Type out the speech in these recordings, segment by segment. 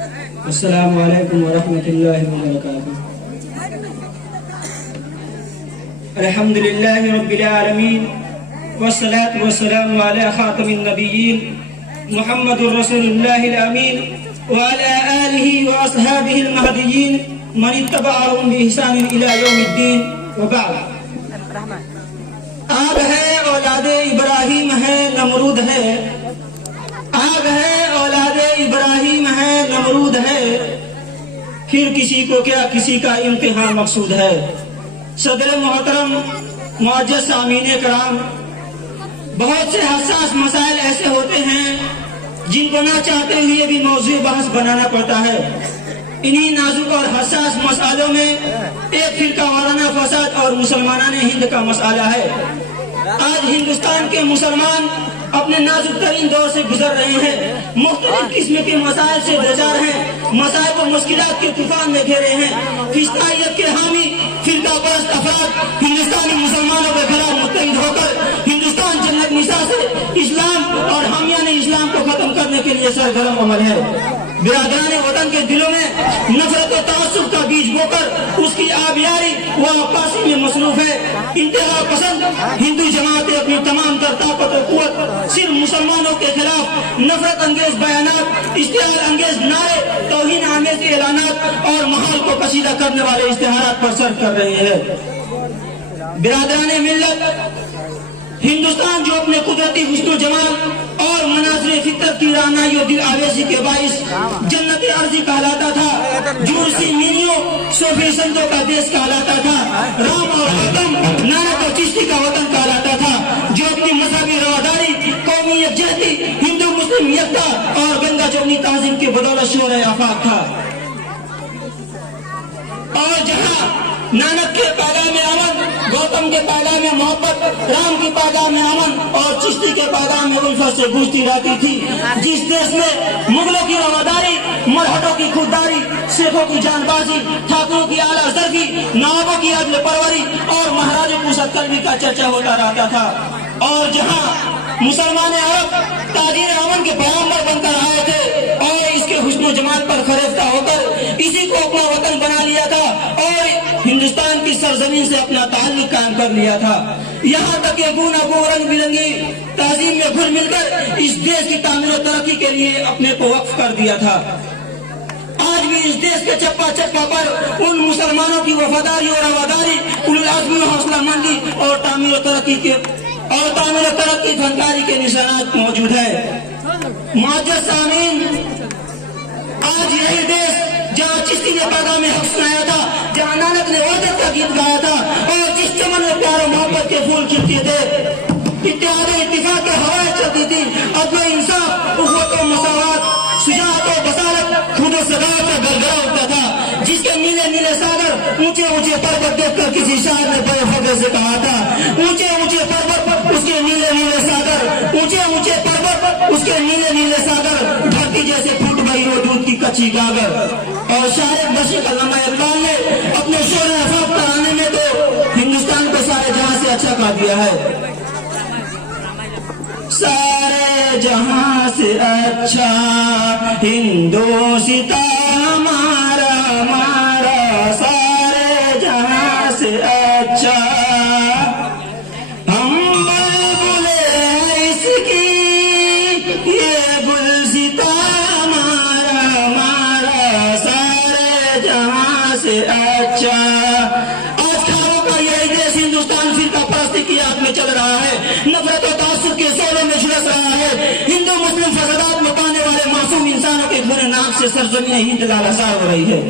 السلام علیکم ورحمۃ اللہ وبرکاتہ۔ الحمدللہ رب العالمین والصلاة والسلام علی خاتم النبیین محمد رسول اللہ الامین وعلی آلہ واصحابہ المہدیین من اتبعہم بإحسان الی یوم الدین وبعد۔ آگ ہے اولاد ابراہیم ہے نمرود ہے، آگ ہے اولاد ابراہیم ہے نمرود ہے، پھر کسی کو کیا کسی کا امتحان مقصود ہے۔ صدر محترم معزز سامعین کرام، بہت سے حساس مسائل ایسے ہوتے ہیں جن کو نہ چاہتے ہوئے بھی موضوع بحث بنانا پڑتا ہے۔ انہی نازک اور حساس مسائلوں میں ایک فرقہ وارانہ فساد اور مسلمانان ہند کا مسئلہ ہے۔ آج ہندوستان کے مسلمان اپنے نازک ترین دور سے گزر رہے ہیں، مختلف قسم کے مسائل سے دوچار ہیں، مسائل و مشکلات کے طوفان میں گھرے ہیں۔ فسطائیت کے حامی فرقہ پرست افراد ہندوستانی مسلمانوں کے خلاف متحد ہو کر ہندوستان جنت نثار سے اسلام اور حامیان اسلام کو ختم کرنے کے لیے سرگرم عمل ہے۔ برادران وطن کے دلوں میں نفرت و تعصب کا بیج بو کر اس کی آبیاری و عکاسی میں مصروف ہے۔ انتہا پسند ہندو جماعتیں اپنی تمام تر طاقت و قوت صرف مسلمانوں کے خلاف نفرت انگیز بیانات، اشتعال انگیز نعرے، توہین آمیز اعلانات اور ماحول کو کشیدہ کرنے والے اشتہارات پر صرف کر رہے ہیں۔ برادران ملت، ہندوستان جو اپنے قدرتی حسن و جمال اور مناظر فطرت کی رعنائی و دل آویزی کے باعث جنت ارضی کہلاتا تھا، جورسی مینیوں صوفی سنتوں کا دیش کہلاتا تھا، رام اور آدم نانک اور چشتی کا وطن کہلاتا تھا، جو اپنی مذہبی رواداری، قومی یکجہتی، ہندو مسلم یکتا اور گنگا جمنی تعظیم کی بدولت شور آفاق تھا۔ اور جہاں نانک کے پیغام امن، گوتم کے پیغام محبت، رام کی پیغام امن اور چشتی کے پیغام الفت سے گونجتی رہتی تھی، جس دیش میں مغلوں کی رواداری، مرہٹوں کی خودداری، سکھوں کی جان بازی، ٹھاکروں کی اعلیٰ زرفی، نوابوں کی عدل پروری اور مہاراجوں کی قلبی کا چرچا ہوتا رہتا تھا۔ اور جہاں مسلمان عرب تاجر امن کے پیغمبر بن کر آئے تھے اور اس کے حسن و جمال پر فریفتہ ہو کر اسی کو اپنا وطن بنا لیا تھا اور ہندوستان کی سرزمین سے اپنا تعلق قائم کر لیا تھا، یہاں تک کہ گون اگو رنگ برنگی تہذیب میں گھل مل کر اس دیش کی تعمیر و ترقی کے لیے اپنے کو وقف کر دیا تھا۔ آج بھی اس دیش کے چپا چپا پر ان مسلمانوں کی وفاداری اور رواداری، العزمی و حوصلہ مندی اور تعمیر و ترقی فنکاری کے نشانات موجود ہے۔ معزز سامعین، آج یہی دیش جہاں چشتی نے پیغام حق سنایا تھا، جہاں نانک نے وحدت کا گیت گایا تھا اور جس چمن میں پیار و محبت کے پھول کھلتے تھے، اتحاد و اتفاق کے ہوائیں چلتی تھی، عدل و انصاف، اخوت و مساوات، شجاعت و بصارت، خود و صداقت کا گلگلہ اٹھتا تھا، جس کے نیلے نیلے ساگر اونچے اونچے پروت دیکھ کر کسی شاعر نے بڑے فخر سے کہا تھا، اونچے اونچے پروت اس کے نیلے نیلے ساگر، اونچے اونچے پروت اس کے نیلے نیلے ساگر، دھرتی جیسے پھوٹ گئی وہ دودھ کی کچی گاگر۔ اور شاعر مشرق علامہ اقبال نے اپنے شعر آفاق ترانے میں تو ہندوستان کو سارے جہاں سے اچھا کہا دیا ہے۔ سارے جہاں سے اچھا ہندوستان ہمارا ہمارا، سارے جہاں سے اچھا ہم بلبلے ہیں اس کی، یہ گلستان ہمارا ہمارا، سارے جہاں سے اچھا۔ آج کھاروں کا یہی دیش ہندوستان فرقہ پرستی کی آگ میں چل رہا ہے، نفرت و تعصب کے شعلے میں جھلس رہا ہے، ہندو مسلم فسادات میں پانے والے معصوم انسانوں کے گھنے ناک سے سرزمین ہند لالسار ہو رہی ہے۔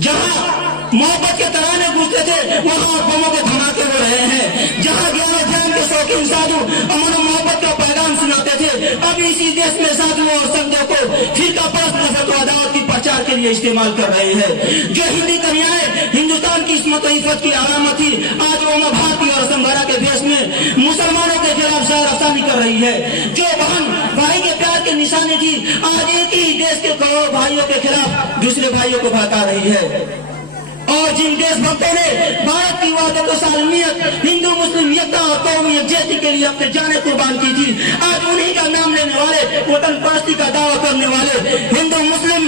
جہاں محبت کے ترانے گونجتے تھے وہاں بموں کے دھماکے ہو رہے ہیں، جہاں گیان و دھیان کے شوقین سادھو امن و محبت کا پیغام سناتے تھے، اب اسی دیش میں سادھوؤں اور سنگھوں کو فرقہ پرست نفرت و عداوت کی پرچار کے لیے استعمال کر رہے ہیں۔ جو ہندی کنیائیں ہندوستان کی عصمت و عفت کی علامت تھی، آج وہ بھارتی اور سمبھارا کے دیش میں مسلمانوں کے خلاف شعر افسانی کر رہی ہے۔ جو بہن بھائی کے پیار کے نشانے تھی، آج ایک ہی دیش کے کروڑوں بھائیوں کے خلاف دوسرے بھائیوں کو بھڑکا رہی ہے۔ اور جن دیش بھکتوں نے بھارت کی وحدت و سالمیت، ہندو مسلم یکتا اور قومی یکجہتی کے لیے اپنے جانیں قربان کی تھی، آج انہی کا نام دینے والے، وطن پرستی کا دعویٰ کرنے والے ہندو مسلم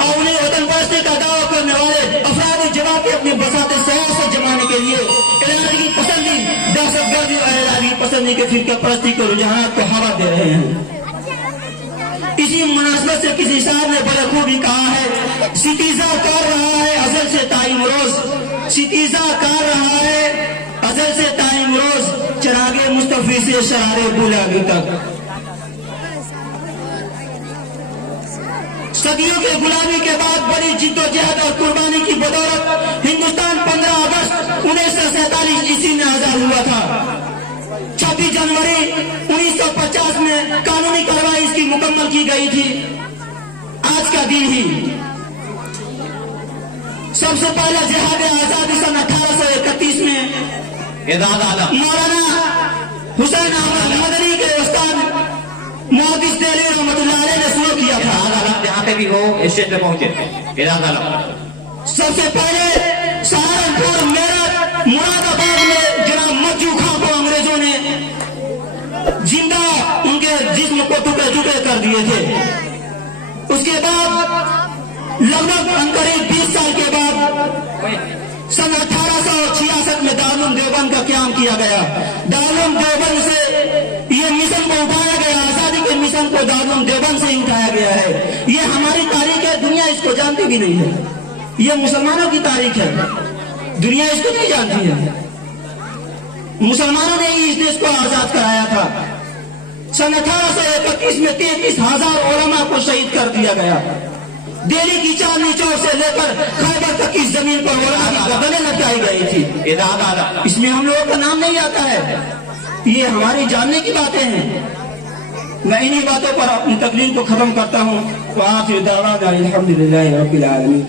اور انہیں وطن پرستی کا دعویٰ کرنے والے افراد جمع کے اپنی بساط سیاست جمانے کے لیے علاقائی پسندی، دہشت گردی اور علاقائی پسندی کے فرقہ پرستی کے رجحانات کو ہوا دے رہے ہیں۔ اسی مناسبت سے کسی صاحب نے بڑے خوبی کہا ہے، ستیزہ کر رہا ہے ازل سے تائم روز، ستیزہ کر رہا ہے ازل سے تائم روز، چراغ مصطفی سے شرارے بولاگی تک۔ صدیوں کے غلامی کے بعد بڑی جد و جہد اور قربانی کی بدولت ہندوستان 15 اگست 1947 عیسوی میں آزاد ہوا تھا۔ 26 جنوری 1950 میں قانونی کارروائی اس کی مکمل کی گئی تھی۔ آج کا دن ہی سب سے پہلا جہاد آزادی سن 1831 میں مولانا حسین احمد مدنی کے استاد محدث دہلوی رحمۃ اللہ علیہ نے شروع کیا تھا۔ جہاں پہ بھی ہو اسٹیج پہ پہنچے سب سے پہلے سہارنپور، میرٹھ، مراد آباد میں جناب مجو خان کو انگریزوں نے زندہ ان کے جسم کو ٹکڑے ٹکڑے کر دیے تھے۔ اس کے بعد لگ بھگ قریب 20 سال کے بعد سن 1866 میں دارالعلوم دیوبند کا قیام کیا گیا۔ دارالعلوم دیوبند سے یہ مشن کو اٹھایا گیا، آزادی کے مشن کو دارالعلوم دیوبند سے ہی اٹھایا گیا ہے۔ یہ ہماری تاریخ ہے، دنیا اس کو جانتی بھی نہیں ہے۔ یہ مسلمانوں کی تاریخ ہے، دنیا اس کو نہیں جانتی ہے۔ مسلمانوں نے ہی اس دیش کو آزاد کرایا تھا۔ سن 1831 میں 33,000 علماء کو شہید کر دیا گیا۔ دہلی کی چاندنی چوک سے لے کر خیبر تک کی زمین پر علماء کی گردنیں لٹکائی گئی تھی۔ اس میں ہم لوگوں کا نام نہیں آتا ہے، یہ ہماری جاننے کی باتیں ہیں۔ میں انہی باتوں پر اپنی تقریر کو ختم کرتا ہوں۔ وآخر دعوانا الحمدللہ رب العالمین۔